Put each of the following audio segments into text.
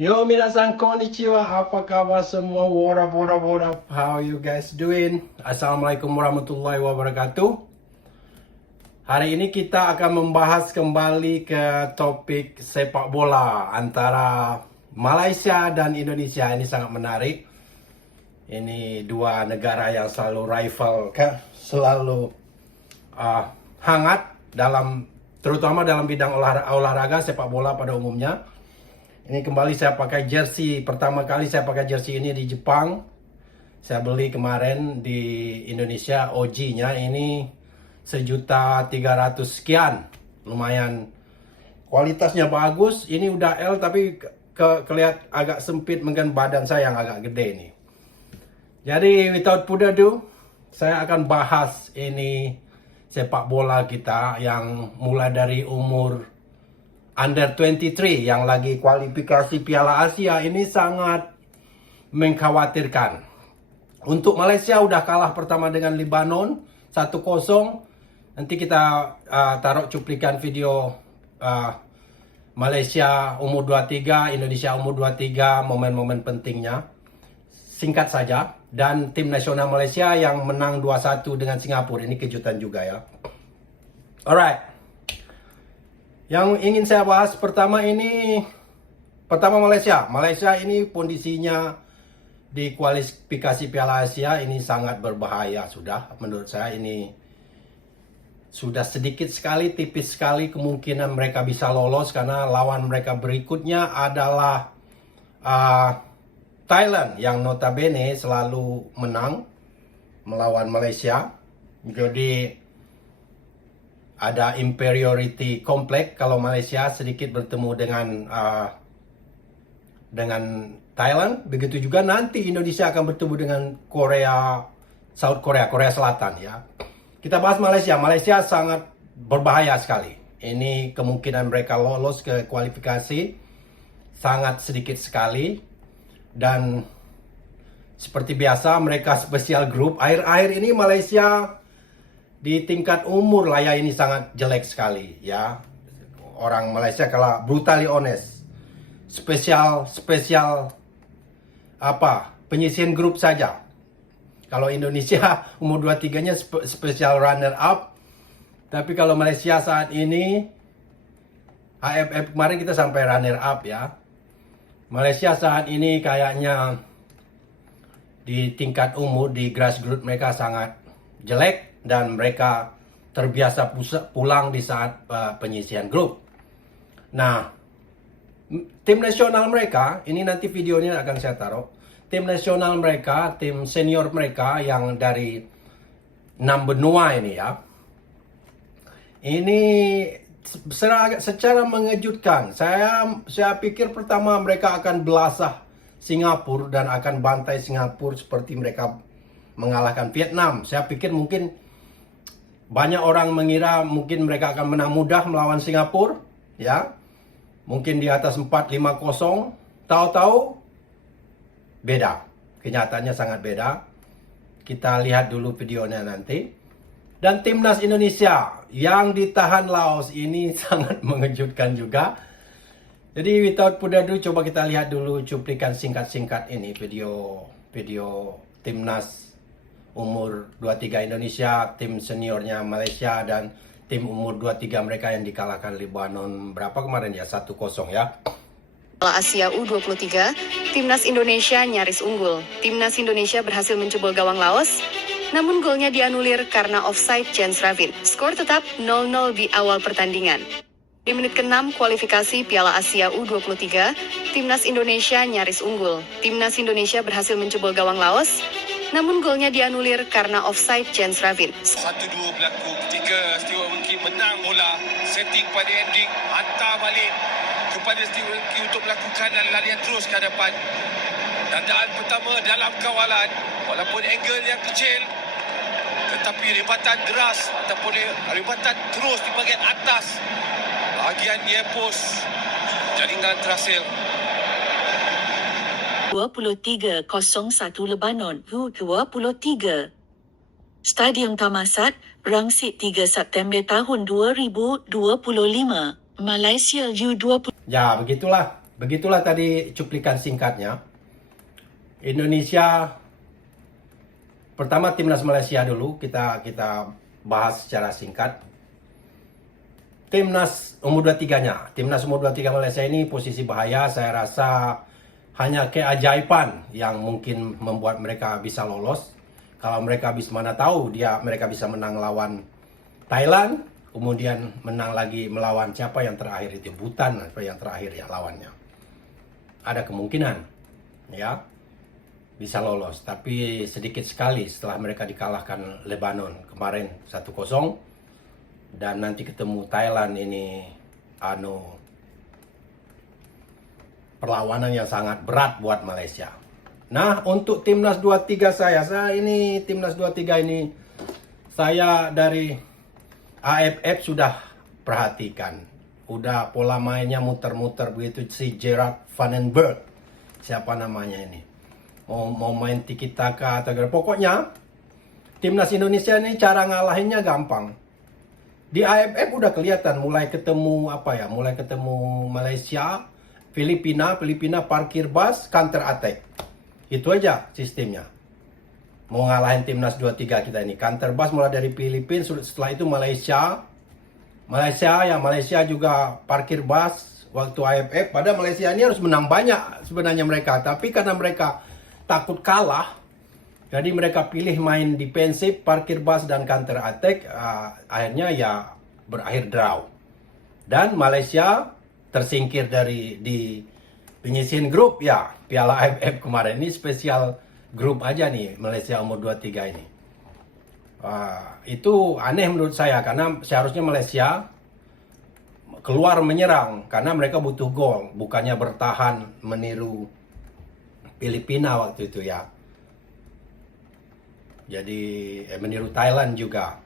Yo, minasan konnichiwa. Apa kabar semua? What up? How you guys doing? Assalamualaikum warahmatullahi wabarakatuh. Hari ini kita akan membahas kembali ke topik sepak bola antara Malaysia dan Indonesia. Ini sangat menarik. Ini dua negara yang selalu rival, selalu hangat terutama dalam bidang olahraga sepak bola pada umumnya. Ini kembali saya pakai jersey, pertama kali saya pakai jersey ini di Jepang. Saya beli kemarin di Indonesia, OG-nya ini 1.300.000 sekian. Lumayan kualitasnya bagus. Ini udah L tapi kelihatan agak sempit, mungkin badan saya yang agak gede ini. Jadi without further ado, saya akan bahas ini sepak bola kita yang mulai dari umur Under 23 yang lagi kualifikasi Piala Asia. Ini sangat mengkhawatirkan. Untuk Malaysia udah kalah pertama dengan Lebanon 1-0. Nanti kita taruh cuplikan video Malaysia umur 23, Indonesia umur 23, momen-momen pentingnya. Singkat saja. Dan tim nasional Malaysia yang menang 2-1 dengan Singapura. Ini kejutan juga ya. Alright. Yang ingin saya bahas pertama Malaysia. Malaysia ini kondisinya di kualifikasi Piala Asia ini sangat berbahaya sudah. Menurut saya ini sudah sedikit sekali, tipis sekali kemungkinan mereka bisa lolos karena lawan mereka berikutnya adalah Thailand yang notabene selalu menang melawan Malaysia. Jadi ada inferiority complex kalau Malaysia sedikit bertemu dengan Thailand. Begitu juga nanti Indonesia akan bertemu dengan Korea Selatan ya. Kita bahas Malaysia. Malaysia sangat berbahaya sekali. Ini kemungkinan mereka lolos ke kualifikasi sangat sedikit sekali. Dan seperti biasa mereka spesial grup. Akhir-akhir ini Malaysia di tingkat umur lah ya ini sangat jelek sekali ya. Orang Malaysia kalau brutally honest. Spesial penyisian grup saja. Kalau Indonesia umur 23-nya spesial runner up. Tapi kalau Malaysia saat ini AFF kemarin kita sampai runner up ya. Malaysia saat ini kayaknya di tingkat umur di grassroots mereka sangat jelek. Dan mereka terbiasa pulang di saat penyisian grup. Nah, tim nasional mereka, ini nanti videonya akan saya taruh. Tim nasional mereka, tim senior mereka yang dari 6 benua ini ya. Ini secara mengejutkan. Saya pikir pertama mereka akan belasah Singapura dan akan bantai Singapura seperti mereka mengalahkan Vietnam. Saya pikir mungkin banyak orang mengira mungkin mereka akan menang mudah melawan Singapura, ya. Mungkin di atas 4-5-0. Tahu-tahu beda. Kenyataannya sangat beda. Kita lihat dulu videonya nanti. Dan timnas Indonesia yang ditahan Laos ini sangat mengejutkan juga. Jadi without further ado, coba kita lihat dulu cuplikan singkat-singkat ini video timnas umur 23 Indonesia, tim seniornya Malaysia dan tim umur 23 mereka yang dikalahkan Lebanon berapa kemarin ya, 1-0 ya. Piala Asia U23, timnas Indonesia nyaris unggul. Timnas Indonesia berhasil menjebol gawang Laos, namun golnya dianulir karena offside Jens Ravin. Skor tetap 0-0 di awal pertandingan. Di menit ke-6 kualifikasi Piala Asia U23, timnas Indonesia nyaris unggul. Timnas Indonesia berhasil menjebol gawang Laos, namun golnya dianulir karena offside Jens Ravin. 1-2 berlaku ketika Stewart Wingkey menang bola, setting pada ending, hantar balik kepada Stewart Wingkey untuk melakukan larian terus ke hadapan. Tandaan pertama dalam kawalan, walaupun angle yang kecil, tetapi rebatan deras ataupun rebatan terus di bahagian atas bahagian near post, jaringan terhasil. 23-01 Lebanon U23. Stadium Thammasat, Rangsit 3 September tahun 2025. Malaysia U20. Ya, begitulah. begitulah tadi cuplikan singkatnya. Indonesia, pertama timnas Malaysia dulu kita bahas secara singkat. Timnas umur 23-nya, timnas umur 23 Malaysia ini posisi bahaya. Saya rasa hanya keajaiban yang mungkin membuat mereka bisa lolos. Kalau mereka bisa, mana tahu mereka bisa menang lawan Thailand, kemudian menang lagi melawan siapa yang terakhir itu, Bhutan apa yang terakhir ya lawannya. Ada kemungkinan ya bisa lolos, tapi sedikit sekali setelah mereka dikalahkan Lebanon kemarin 1-0. Dan nanti ketemu Thailand ini perlawanan yang sangat berat buat Malaysia. Nah, untuk timnas 23 saya ini timnas 23 ini saya dari AFF sudah perhatikan. Udah pola mainnya muter-muter begitu, si Gerard Van den Berg. Siapa namanya ini? Mau main tiki taka atau pokoknya timnas Indonesia ini cara ngalahinnya gampang. Di AFF udah kelihatan mulai ketemu Malaysia, Filipina parkir bus, counter attack. Itu aja sistemnya. Mau ngalahin timnas 23 kita ini, counter bus mulai dari Filipina, setelah itu Malaysia juga parkir bus waktu AFF. Padahal Malaysia ini harus menang banyak sebenarnya mereka, tapi karena mereka takut kalah, jadi mereka pilih main defensif, parkir bus dan counter attack. Akhirnya ya berakhir draw. Dan Malaysia tersingkir di penyisian grup ya Piala AFF kemarin. Ini spesial grup aja nih Malaysia umur 23 ini. Itu aneh menurut saya karena seharusnya Malaysia keluar menyerang karena mereka butuh gol, bukannya bertahan meniru Filipina waktu itu ya. Jadi meniru Thailand juga.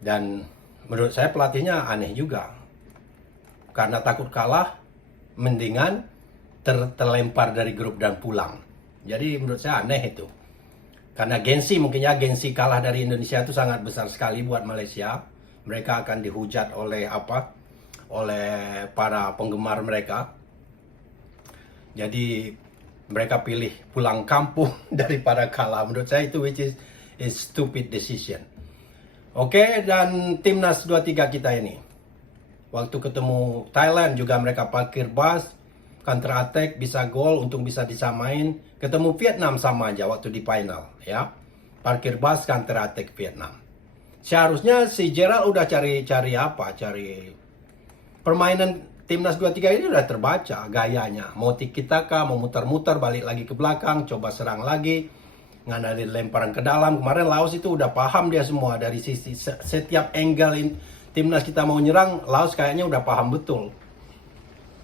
Dan menurut saya pelatihnya aneh juga. Karena takut kalah, mendingan terlempar dari grup dan pulang. Jadi menurut saya aneh itu. Karena gengsi kalah dari Indonesia itu sangat besar sekali buat Malaysia. Mereka akan dihujat oleh para penggemar mereka. Jadi mereka pilih pulang kampung daripada kalah. Menurut saya itu which is stupid decision. Oke, dan timnas 23 kita ini. Waktu ketemu Thailand juga mereka parkir bus, counter attack, bisa gol, untung bisa disamain. Ketemu Vietnam sama aja waktu di final, ya. Parkir bus, counter attack Vietnam. Seharusnya si Gerald udah cari permainan timnas 23 ini udah terbaca gayanya. Mau tiki taka, mau muter-muter, balik lagi ke belakang, coba serang lagi, ngandalin lemparan ke dalam. Kemarin Laos itu udah paham dia semua dari sisi setiap angle timnas kita mau nyerang, Laos kayaknya udah paham betul.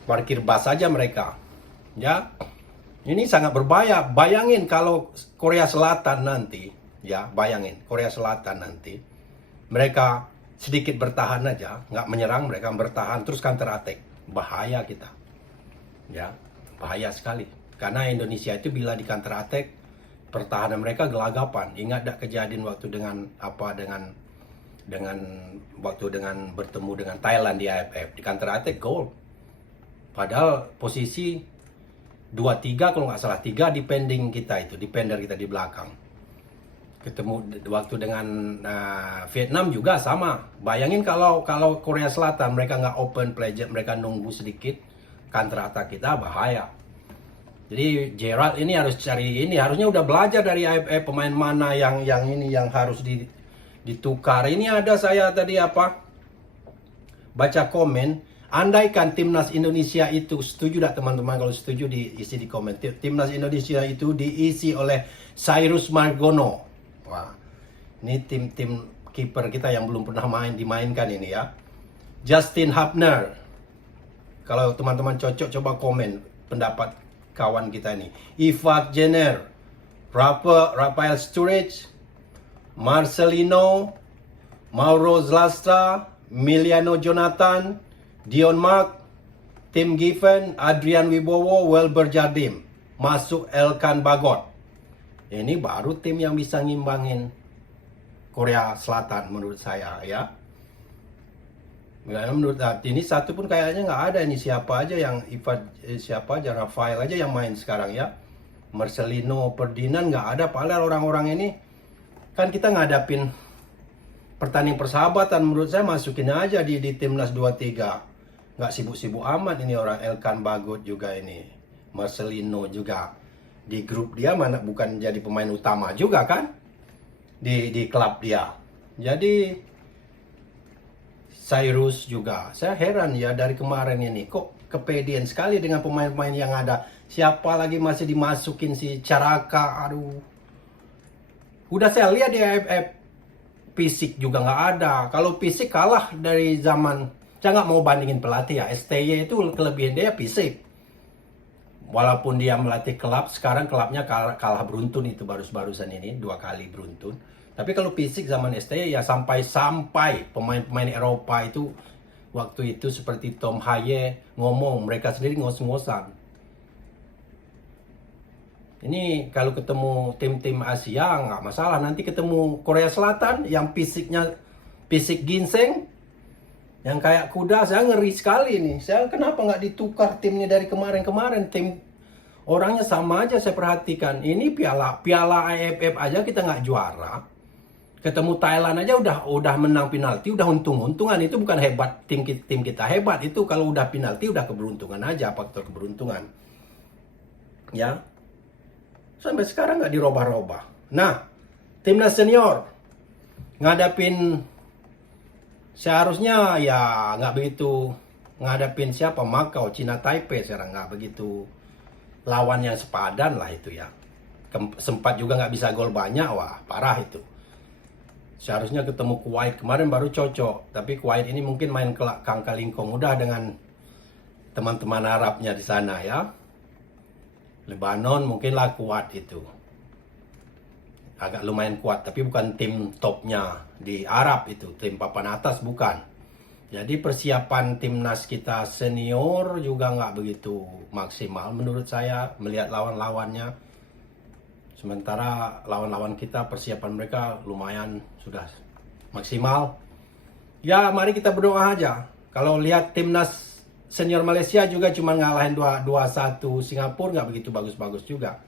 Parkir bas aja mereka. Ya. Ini sangat berbahaya. Bayangin kalau Korea Selatan nanti, mereka sedikit bertahan aja, nggak menyerang, mereka bertahan terus counter attack. Bahaya kita. Ya, bahaya sekali. Karena Indonesia itu bila di counter attack, pertahanan mereka gelagapan. Ingat tak kejadian waktu dengan bertemu dengan Thailand di AFF, di counter attack gol. Padahal posisi 2-3 kalau nggak salah, 3 defender kita di belakang. Ketemu waktu dengan Vietnam juga sama. Bayangin kalau Korea Selatan mereka nggak open play, mereka nunggu sedikit, counter attack kita bahaya. Jadi Gerald ini harusnya udah belajar dari AFF, pemain mana yang harus ditukar. Ini ada saya tadi baca komen, andaikan timnas Indonesia itu, setuju tak teman-teman? Kalau setuju diisi di komen. Timnas Indonesia itu diisi oleh Cyrus Margono. Wah, ini tim kiper kita yang belum pernah dimainkan ini ya. Justin Hubner. Kalau teman-teman cocok, coba komen pendapat kawan kita ini. Ivat Jenner, Rafael Sturridge, Marcelino, Mauro Zlastra, Miliano Jonathan, Dion Mark, Tim Giffen, Adrian Wibowo, Welber Jardim, masuk Elkan Bagot. Ini baru tim yang bisa ngimbangin Korea Selatan menurut saya ya. Ya, menurut ini satu pun kayaknya nggak ada ini, siapa aja yang siapa aja, Rafael aja yang main sekarang ya. Marcelino, Ferdinand nggak ada. Padahal orang-orang ini kan kita ngadapin pertandingan persahabatan, menurut saya masukin aja di timnas 23. Nggak sibuk-sibuk amat ini orang. Elkan Bagot juga ini, Marcelino juga di grup dia mana bukan jadi pemain utama juga kan di klub dia. Jadi Cyrus juga, saya heran ya dari kemarin ini kok kepedean sekali dengan pemain-pemain yang ada. Siapa lagi masih dimasukin si Caraka, aduh. Udah saya lihat di AFF, fisik juga nggak ada. Kalau fisik kalah dari zaman, saya nggak mau bandingin pelatih ya. STY itu kelebihan dia fisik. Walaupun dia melatih klub, sekarang klubnya kalah beruntun itu barusan ini, 2 kali beruntun. Tapi kalau fisik zaman STY ya sampai pemain-pemain Eropa itu waktu itu seperti Tom Haye ngomong, mereka sendiri ngos-ngosan. Ini kalau ketemu tim-tim Asia nggak masalah. Nanti ketemu Korea Selatan yang fisik ginseng, yang kayak kuda, saya ngeri sekali nih. Saya kenapa nggak ditukar timnya dari kemarin-kemarin? Tim orangnya sama aja saya perhatikan. Ini piala AFF aja kita nggak juara. Ketemu Thailand aja udah menang penalti, udah untung-untungan. Itu bukan hebat tim kita hebat, itu kalau udah penalti udah keberuntungan aja, faktor keberuntungan. Ya. Sampai sekarang nggak dirubah-rubah. Nah, timnas senior ngadapin seharusnya ya nggak begitu ngadapin siapa, Macau, Cina Taipei, sekarang nggak begitu lawan yang sepadan lah itu ya. Sempat juga nggak bisa gol banyak, wah parah itu. Seharusnya ketemu Kuwait kemarin baru cocok, tapi Kuwait ini mungkin main kangkalingkong udah dengan teman-teman Arabnya di sana ya. Lebanon mungkinlah kuat itu, agak lumayan kuat, tapi bukan tim topnya di Arab itu, tim papan atas bukan. Jadi persiapan timnas kita senior juga nggak begitu maksimal menurut saya melihat lawan-lawannya. Sementara lawan-lawan kita persiapan mereka lumayan sudah maksimal. Ya mari kita berdoa aja. Kalau lihat timnas senior Malaysia juga cuma ngalahin 2-1 Singapura, nggak begitu bagus-bagus juga.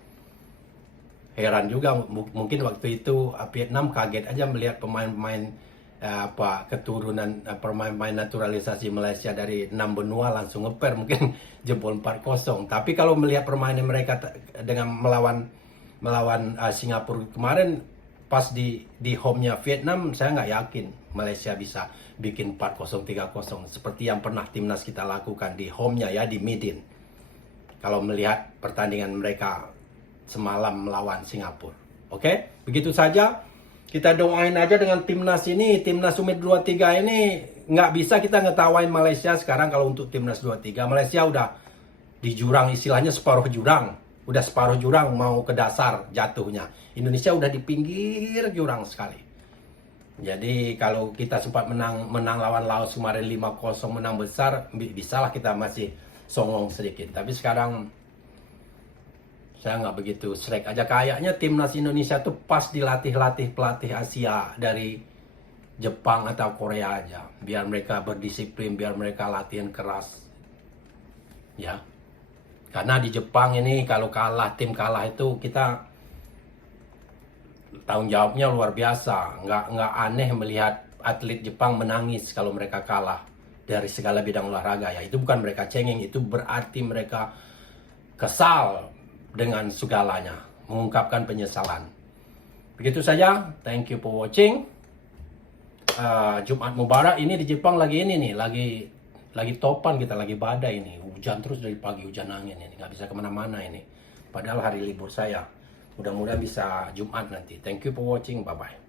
Heran juga mungkin waktu itu Vietnam kaget aja melihat pemain-pemain keturunan pemain-pemain naturalisasi Malaysia dari 6 benua langsung ngeper, mungkin jebol 4-0. Tapi kalau melihat permainan mereka dengan melawan Singapura kemarin pas di home-nya Vietnam, saya nggak yakin Malaysia bisa bikin 4-0, 3-0 seperti yang pernah timnas kita lakukan di home-nya ya, di Midin. Kalau melihat pertandingan mereka semalam melawan Singapura. Oke, begitu saja. Kita doain aja dengan timnas ini, timnas U23 ini nggak bisa kita ngetawain Malaysia sekarang kalau untuk timnas 23. Malaysia udah di jurang, istilahnya separuh jurang. Udah separuh jurang mau ke dasar jatuhnya. Indonesia udah di pinggir jurang sekali. Jadi kalau kita sempat menang lawan Laos kemarin 5-0 menang besar, bisalah kita masih songong sedikit. Tapi sekarang saya nggak begitu srek aja. Kayaknya timnas Indonesia tuh pas dilatih pelatih Asia dari Jepang atau Korea aja. Biar mereka berdisiplin, biar mereka latihan keras. Ya. Karena di Jepang ini kalau tim kalah itu kita tanggung jawabnya luar biasa. Nggak aneh melihat atlet Jepang menangis kalau mereka kalah dari segala bidang olahraga ya. Itu bukan mereka cengeng, itu berarti mereka kesal dengan segalanya, mengungkapkan penyesalan. Begitu saja, thank you for watching. Jumat Mubarak. Ini di Jepang lagi lagi topan, kita lagi badai ini, hujan terus dari pagi, hujan angin ini, nggak bisa kemana-mana ini. Padahal hari libur saya. Mudah-mudahan bisa Jumat nanti. Thank you for watching, bye bye.